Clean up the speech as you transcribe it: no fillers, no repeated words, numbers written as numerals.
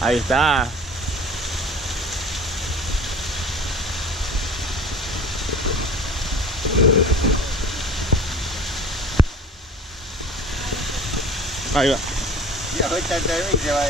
Ahí está. Ahí va. Y ahorita también se va a